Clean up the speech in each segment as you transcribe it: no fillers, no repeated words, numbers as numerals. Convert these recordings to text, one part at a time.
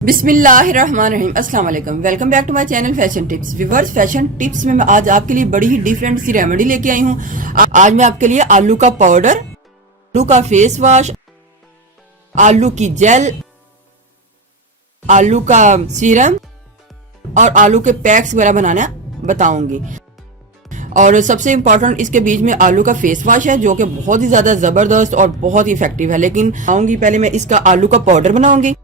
बिस्मिल्लाहिर्रहमानिर्रहीम अस्सलाम वालेकुम। Welcome back to my channel fashion tips. Viewers, fashion tips में मैं आज आपके लिए बड़ी ही डिफरेंट सी रेमेडी लेके आई हूँ। आज मैं आपके लिए आलू का पाउडर, आलू का फेस वॉश, आलू की जेल, आलू का सीरम और आलू के पैक्स वगैरह बनाना बताऊंगी। और सबसे इम्पोर्टेंट इसके बीच में आलू का फेस वॉश है जो कि बहुत ही ज्यादा जबरदस्त और बहुत ही इफेक्टिव है। लेकिन आऊंगी पहले मैं इसका आलू का पाउडर बनाऊंगी।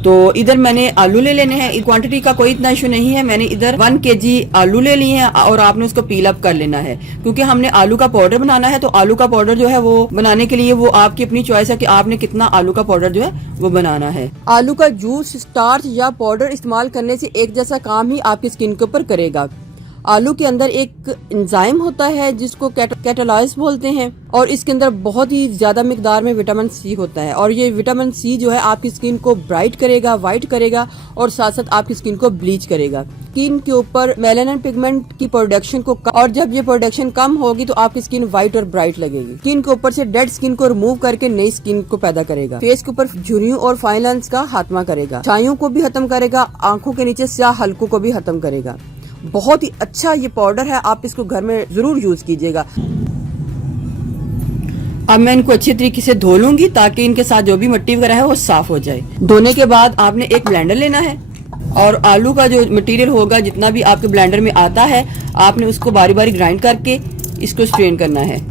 तो इधर मैंने आलू ले लेने हैं। क्वांटिटी का कोई इतना इशू नहीं है। मैंने इधर 1 kg आलू ले लिए हैं और आपने उसको पील अप कर लेना है क्योंकि हमने आलू का पाउडर बनाना है। तो आलू का पाउडर जो है वो बनाने के लिए वो आपकी अपनी चॉइस है कि आपने कितना आलू का पाउडर जो है वो बनाना है। आलू का जूस, स्टार्च या पाउडर इस्तेमाल करने से एक जैसा काम ही आपकी स्किन के ऊपर करेगा। आलू के अंदर एक एंजाइम होता है जिसको कैटालाइज बोलते हैं और इसके अंदर बहुत ही ज्यादा मिकदार में विटामिन सी होता है और ये विटामिन सी जो है आपकी स्किन को ब्राइट करेगा, वाइट करेगा और साथ साथ आपकी स्किन को ब्लीच करेगा। स्किन के ऊपर मेलानिन पिगमेंट की प्रोडक्शन को और जब ये प्रोडक्शन कम होगी तो आपकी स्किन व्हाइट और ब्राइट लगेगी। स्किन के ऊपर से डेड स्किन को रिमूव करके नई स्किन को पैदा करेगा। फेस के ऊपर झुर्रियों और फाइन लाइन्स का खात्मा करेगा। छाइयों को भी खत्म करेगा। आंखों के नीचे स्याह हलकों को भी खत्म करेगा। बहुत ही अच्छा ये पाउडर है, आप इसको घर में जरूर यूज कीजिएगा। अब मैं इनको अच्छे तरीके से धो लूंगी ताकि इनके साथ जो भी मिट्टी वगैरह है वो साफ हो जाए। धोने के बाद आपने एक ब्लेंडर लेना है और आलू का जो मटेरियल होगा जितना भी आपके ब्लेंडर में आता है आपने उसको बारी बारी ग्राइंड करके इसको स्ट्रेन करना है।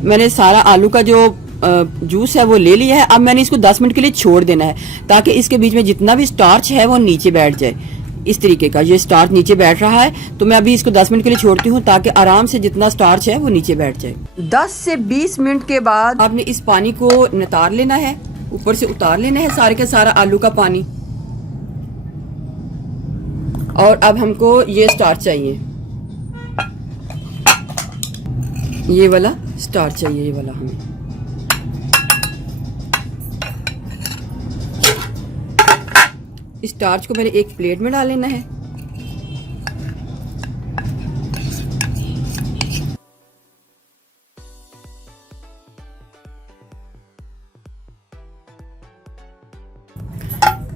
मैंने सारा आलू का जो जूस है वो ले लिया है। अब मैंने इसको 10 मिनट के लिए छोड़ देना है ताकि इसके बीच में जितना भी स्टार्च है वो नीचे बैठ जाए। इस तरीके का ये स्टार्च नीचे बैठ रहा है तो मैं अभी इसको 10 मिनट के लिए छोड़ती हूँ ताकि आराम से जितना स्टार्च है वो नीचे बैठ जाए। 10 से 20 मिनट के बाद आपने इस पानी को नितार लेना है, ऊपर से उतार लेना है सारे का सारा आलू का पानी। और अब हमको ये स्टार्च चाहिए, ये वाला स्टार्च चाहिए, ये वाला हमें। इस स्टार्च को मैंने एक प्लेट में डाल लेना है।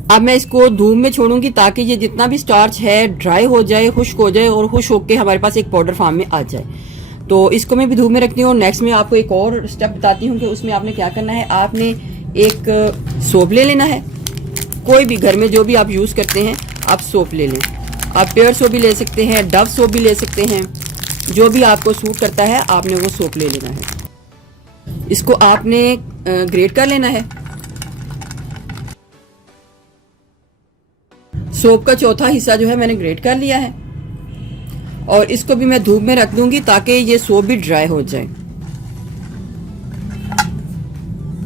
अब मैं इसको धूप में छोड़ूंगी ताकि ये जितना भी स्टार्च है ड्राई हो जाए, खुश्क हो जाए और खुश होके हमारे पास एक पाउडर फॉर्म में आ जाए। तो इसको मैं भी धूप में रखती हूँ। नेक्स्ट में आपको एक और स्टेप बताती हूँ कि उसमें आपने क्या करना है। आपने एक सोप ले लेना है, कोई भी घर में जो भी आप यूज करते हैं आप सोप ले लें। आप प्योर सोप भी ले सकते हैं, डव सोप भी ले सकते हैं, जो भी आपको सूट करता है आपने वो सोप ले लेना है। इसको आपने ग्रेट कर लेना है। सोप का चौथा हिस्सा जो है मैंने ग्रेट कर लिया है और इसको भी मैं धूप में रख दूंगी ताकि ये सोप भी ड्राई हो जाए।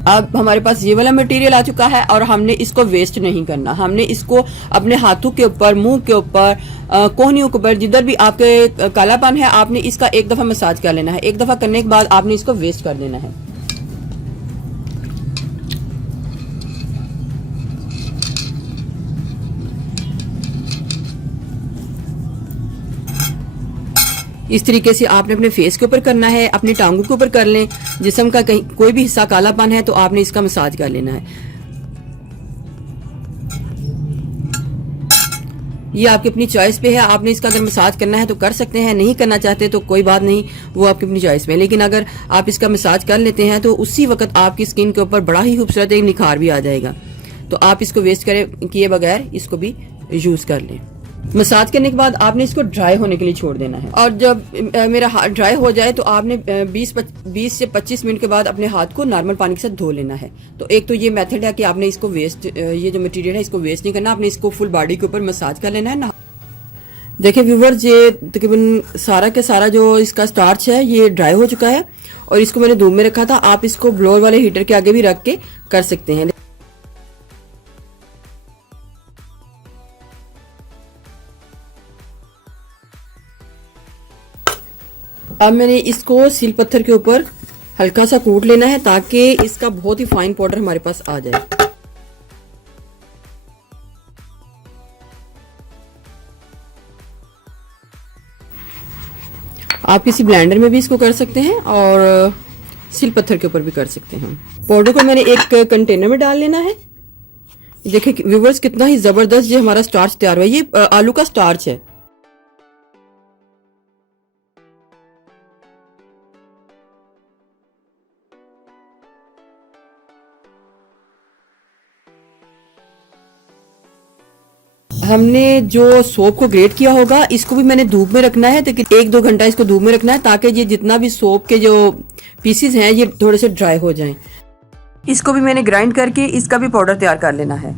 अब हमारे पास ये वाला मटेरियल आ चुका है और हमने इसको वेस्ट नहीं करना। हमने इसको अपने हाथों के ऊपर, मुंह के ऊपर, कोहनियों के ऊपर, जिधर भी आपके कालापन है आपने इसका एक दफा मसाज कर लेना है। एक दफा करने के बाद आपने इसको वेस्ट कर देना है। इस तरीके से आपने अपने फेस के ऊपर करना है, अपनी टांगों के ऊपर कर लें। जिस्म का कहीं कोई भी हिस्सा कालापन है तो आपने इसका मसाज कर लेना है। ये आपकी अपनी चॉइस पे है। आपने इसका अगर मसाज करना है तो कर सकते हैं, नहीं करना चाहते तो कोई बात नहीं, वो आपकी अपनी चॉइस पे है। लेकिन अगर आप इसका मसाज कर लेते हैं तो उसी वक्त आपकी स्किन के ऊपर बड़ा ही खूबसूरत एक निखार भी आ जाएगा। तो आप इसको वेस्ट किए बगैर इसको भी यूज कर लें। मसाज करने के बाद आपने इसको ड्राई होने के लिए छोड़ देना है। और जब मेरा हाथ ड्राई हो जाए तो आपने 20 से 25 मिनट के बाद अपने हाथ को नॉर्मल पानी के साथ धो लेना है। तो एक तो ये मेथड है कि आपने इसको वेस्ट, ये जो मटेरियल है इसको वेस्ट नहीं करना, आपने इसको फुल बॉडी के ऊपर मसाज कर लेना है ना। देखिए व्यूवर्स, ये तकरीबन सारा के सारा जो इसका स्टार्च है ये ड्राई हो चुका है और इसको मैंने धूप में रखा था। आप इसको ब्लोअर वाले हीटर के आगे भी रख के कर सकते हैं। अब मैंने इसको सील पत्थर के ऊपर हल्का सा कूट लेना है ताकि इसका बहुत ही फाइन पाउडर हमारे पास आ जाए। आप किसी ब्लेंडर में भी इसको कर सकते हैं और सील पत्थर के ऊपर भी कर सकते हैं। पाउडर को मैंने एक कंटेनर में डाल लेना है। देखिए व्यूवर्स, कितना ही जबरदस्त ये हमारा स्टार्च तैयार हुआ है। ये आलू का स्टार्च है। हमने जो सोप को ग्रेट किया होगा इसको भी मैंने धूप में रखना है, ताकि 1-2 घंटा इसको धूप में रखना है ताकि ये जितना भी सोप के जो पीसेस हैं ये थोड़े से ड्राई हो जाएं। इसको भी मैंने ग्राइंड करके इसका भी पाउडर तैयार कर लेना है।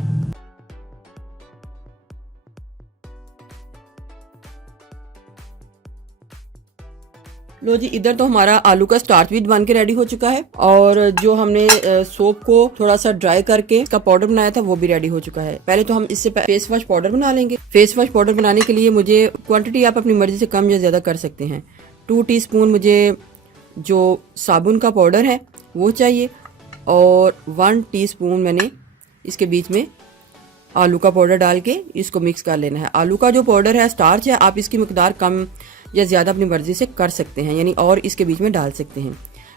लो जी, इधर तो हमारा आलू का स्टार्च भी बन के रेडी हो चुका है और जो हमने सोप को थोड़ा सा ड्राई करके इसका पाउडर बनाया था वो भी रेडी हो चुका है। पहले तो हम इससे फेस वॉश पाउडर बना लेंगे। फेस वॉश पाउडर बनाने के लिए मुझे क्वांटिटी आप अपनी मर्जी से कम या ज्यादा कर सकते हैं। 2 टीस्पून मुझे जो साबुन का पाउडर है वो चाहिए और 1 टीस्पून मैंने इसके बीच में आलू का पाउडर डाल के इसको मिक्स कर लेना है। आलू का जो पाउडर है, स्टार्च है, आप इसकी मिकदार कम या ज़्यादा अपनी मर्जी से कर सकते हैं, यानी और इसके बीच में डाल सकते हैं।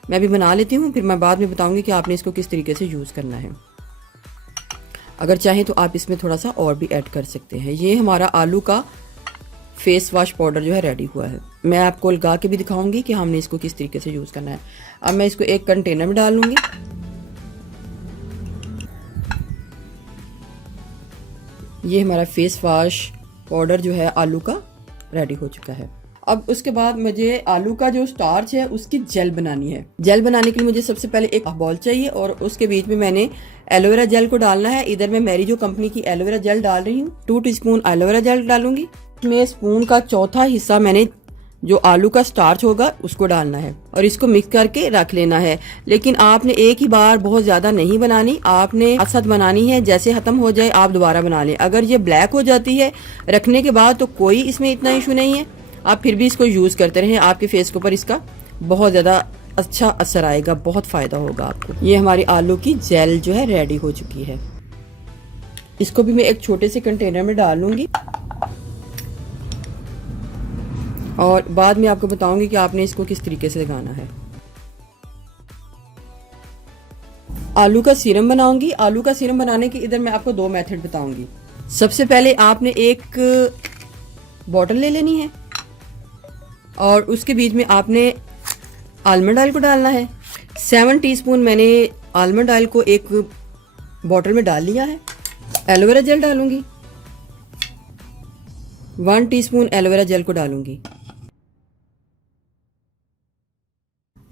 मैं भी बना लेती हूँ, फिर मैं बाद में बताऊंगी कि आपने इसको किस तरीके से यूज़ करना है। अगर चाहें तो आप इसमें थोड़ा सा और भी ऐड कर सकते हैं। ये हमारा आलू का फेस वॉश पाउडर जो है रेडी हुआ है। मैं आपको लगा के भी दिखाऊंगी कि हमने इसको किस तरीके से यूज़ करना है। अब मैं इसको एक कंटेनर में डाल लूँगी। ये हमारा फेस वॉश पाउडर जो है आलू का रेडी हो चुका है। अब उसके बाद मुझे आलू का जो स्टार्च है उसकी जेल बनानी है। जेल बनाने के लिए मुझे सबसे पहले एक बॉल चाहिए और उसके बीच में मैंने एलोवेरा जेल को डालना है। इधर मैं मेरी जो कंपनी की एलोवेरा जेल डाल रही हूँ। 2 टीस्पून एलोवेरा जेल डालूंगी। इसमें स्पून का चौथा हिस्सा मैंने जो आलू का स्टार्च होगा उसको डालना है और इसको मिक्स करके रख लेना है। लेकिन आपने एक ही बार बहुत ज्यादा नहीं बनानी, आपने साथ बनानी है। जैसे खत्म हो जाए आप दोबारा बना लें। अगर ये ब्लैक हो जाती है रखने के बाद तो कोई इसमें इतना इशू नहीं है, आप फिर भी इसको यूज करते रहें। आपके फेस के ऊपर इसका बहुत ज्यादा अच्छा असर आएगा, बहुत फायदा होगा आपको। ये हमारी आलू की जेल जो है रेडी हो चुकी है। इसको भी मैं एक छोटे से कंटेनर में डाल लूंगी और बाद में आपको बताऊंगी कि आपने इसको किस तरीके से लगाना है। आलू का सीरम बनाऊंगी। आलू का सीरम बनाने की इधर मैं आपको 2 मेथड बताऊंगी। सबसे पहले आपने एक बॉटल ले लेनी है और उसके बीच में आपने आलमंड ऑयल को डालना है। 7 टीस्पून मैंने आलमंड ऑयल को एक बॉटल में डाल लिया है। एलोवेरा जेल डालूंगी। 1 टीस्पून एलोवेरा जेल को डालूंगी।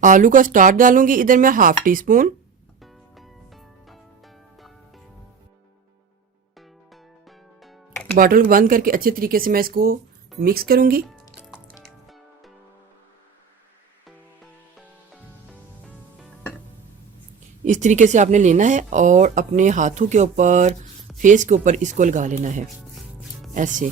आलू का स्टार्च डालूंगी इधर मैं 1/2 टीस्पून। बॉटल को बंद करके अच्छे तरीके से मैं इसको मिक्स करूंगी। इस तरीके से आपने लेना है और अपने हाथों के ऊपर, फेस के ऊपर इसको लगा लेना है ऐसे।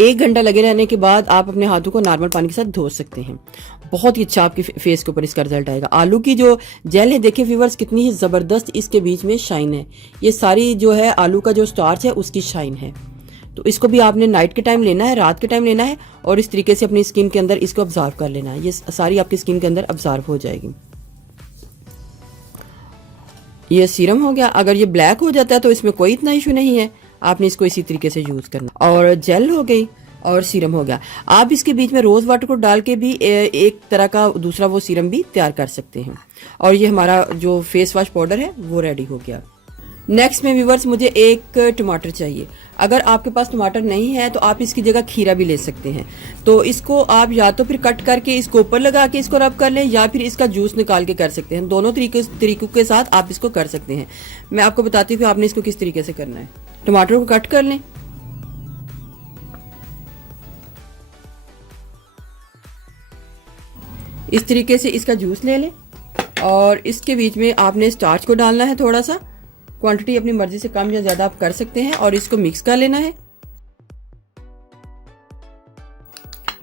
1 घंटा लगे रहने के बाद आप अपने हाथों को नॉर्मल पानी के साथ धो सकते हैं। बहुत ही अच्छा आपके फेस के ऊपर इसका रिजल्ट आएगा। आलू की जो जेल है देखिए व्यूअर्स कितनी ही जबरदस्त इसके बीच में शाइन है। ये सारी जो है आलू का जो स्टार्च है उसकी शाइन है। तो इसको भी आपने नाइट के टाइम लेना है, रात के टाइम लेना है और इस तरीके से अपनी स्किन के अंदर इसको ऑब्जर्व कर लेना है। ये सारी आपकी स्किन के अंदर ऑब्जर्व हो जाएगी। ये सीरम हो गया। अगर ये ब्लैक हो जाता है तो इसमें कोई इतना इशू नहीं है, आपने इसको इसी तरीके से यूज करना। और जेल हो गई और सीरम हो गया। आप इसके बीच में रोज वाटर को डाल के भी एक तरह का दूसरा वो सीरम भी तैयार कर सकते हैं। और ये हमारा जो फेस वॉश पाउडर है वो रेडी हो गया। नेक्स्ट में व्यूवर्स मुझे एक टमाटर चाहिए। अगर आपके पास टमाटर नहीं है तो आप इसकी जगह खीरा भी ले सकते हैं। तो इसको आप या तो फिर कट करके इसको ऊपर लगा के इसको रब कर लें, या फिर इसका जूस निकाल के कर सकते हैं। दोनों तरीकों के साथ आप इसको कर सकते हैं। मैं आपको बताती हूँ कि आपने इसको किस तरीके से करना है। टमाटर को कट कर लें, इस तरीके से इसका जूस ले लें, और इसके बीच में आपने स्टार्च को डालना है थोड़ा सा। क्वांटिटी अपनी मर्जी से कम या ज़्यादा आप कर सकते हैं, और इसको मिक्स कर लेना है।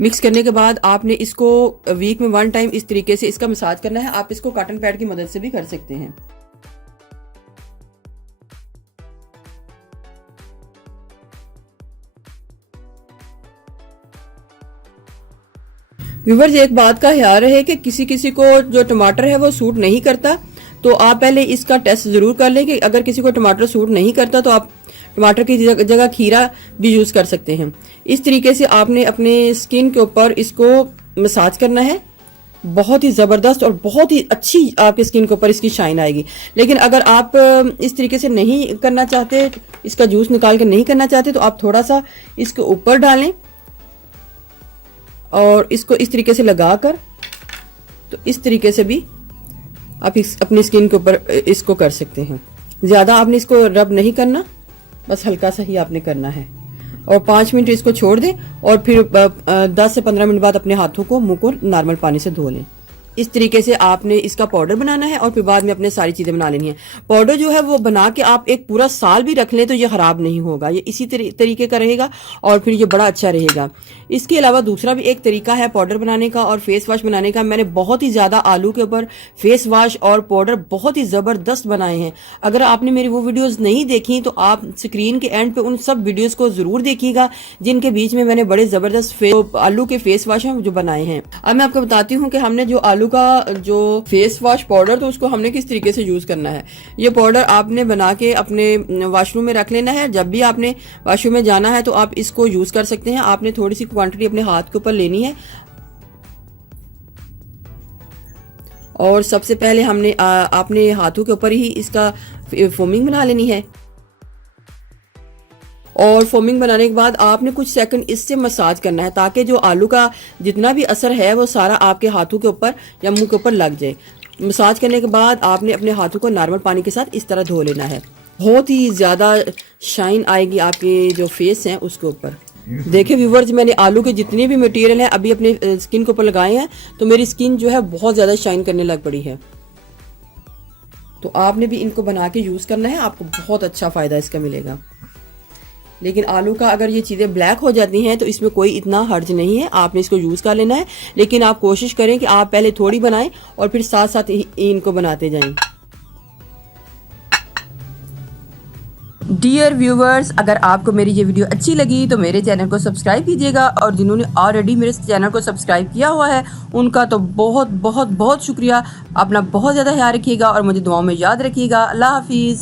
मिक्स करने के बाद आपने इसको वीक में 1 टाइम इस तरीके से इसका मसाज करना है। आप इसको कॉटन पैड की मदद से भी कर सकते हैं। व्यूवर्स, एक बात का ख्याल रहे कि किसी किसी को जो टमाटर है वो सूट नहीं करता, तो आप पहले इसका टेस्ट जरूर कर लें कि अगर किसी को टमाटर सूट नहीं करता तो आप टमाटर की जगह खीरा भी यूज कर सकते हैं। इस तरीके से आपने अपने स्किन के ऊपर इसको मसाज करना है। बहुत ही ज़बरदस्त और बहुत ही अच्छी आपकी स्किन के ऊपर इसकी शाइन आएगी। लेकिन अगर आप इस तरीके से नहीं करना चाहते, इसका जूस निकाल कर नहीं करना चाहते, तो आप थोड़ा सा इसके ऊपर डालें और इसको इस तरीके से लगाकर, तो इस तरीके से भी आप अपनी स्किन के ऊपर इसको कर सकते हैं। ज़्यादा आपने इसको रब नहीं करना, बस हल्का सा ही आपने करना है। और 5 मिनट इसको छोड़ दें, और फिर 10 से 15 मिनट बाद अपने हाथों को, मुंह को नॉर्मल पानी से धो लें। इस तरीके से आपने इसका पाउडर बनाना है, और फिर बाद में अपने सारी चीज़ें बना लेनी है। पाउडर जो है वो बना के आप एक पूरा साल भी रख लें तो ये ख़राब नहीं होगा, ये इसी तरीके का रहेगा और फिर ये बड़ा अच्छा रहेगा। इसके अलावा दूसरा भी एक तरीका है पाउडर बनाने का और फेस वॉश बनाने का। मैंने बहुत ही ज़्यादा आलू के ऊपर फेस वॉश और पाउडर बहुत ही ज़बरदस्त बनाए हैं। अगर आपने मेरी वो वीडियोज़ नहीं देखी तो आप स्क्रीन के एंड पे उन सब वीडियोज़ को ज़रूर देखिएगा, जिनके बीच में मैंने बड़े ज़बरदस्त आलू के फेस वॉश हैं जो बनाए हैं। अब मैं आपको बताती हूँ कि हमने जो आलू का जो फेस वॉश पाउडर, तो उसको हमने किस तरीके से यूज करना है। ये पाउडर आपने बना के अपने वॉशरूम में रख लेना है। जब भी आपने वॉशरूम में जाना है तो आप इसको यूज कर सकते हैं। आपने थोड़ी सी क्वांटिटी अपने हाथ के ऊपर लेनी है, और सबसे पहले हमने अपने हाथों के ऊपर ही इसका फोमिंग बना लेनी है। और फोमिंग बनाने के बाद आपने कुछ सेकंड इससे मसाज करना है, ताकि जो आलू का जितना भी असर है वो सारा आपके हाथों के ऊपर या मुंह के ऊपर लग जाए। मसाज करने के बाद आपने अपने हाथों को नॉर्मल पानी के साथ इस तरह धो लेना है। बहुत ही ज़्यादा शाइन आएगी आपके जो फेस हैं उसके ऊपर। देखिए व्यूवर्स, मैंने आलू के जितने भी मटेरियल हैं अभी अपने स्किन के ऊपर लगाए हैं, तो मेरी स्किन जो है बहुत ज़्यादा शाइन करने लग पड़ी है। तो आपने भी इनको बना के यूज़ करना है, आपको बहुत अच्छा फ़ायदा इसका मिलेगा। लेकिन आलू का अगर ये चीज़ें ब्लैक हो जाती हैं तो इसमें कोई इतना हर्ज नहीं है, आपने इसको यूज़ कर लेना है। लेकिन आप कोशिश करें कि आप पहले थोड़ी बनाएं और फिर साथ साथ इनको बनाते जाएं। डियर व्यूवर्स, अगर आपको मेरी ये वीडियो अच्छी लगी तो मेरे चैनल को सब्सक्राइब कीजिएगा, और जिन्होंने ऑलरेडी मेरे चैनल को सब्सक्राइब किया हुआ है उनका तो बहुत बहुत बहुत शुक्रिया। अपना बहुत ज़्यादा ख्याल रखिएगा और मुझे दुआओं में याद रखिएगा। अल्लाह हाफिज़।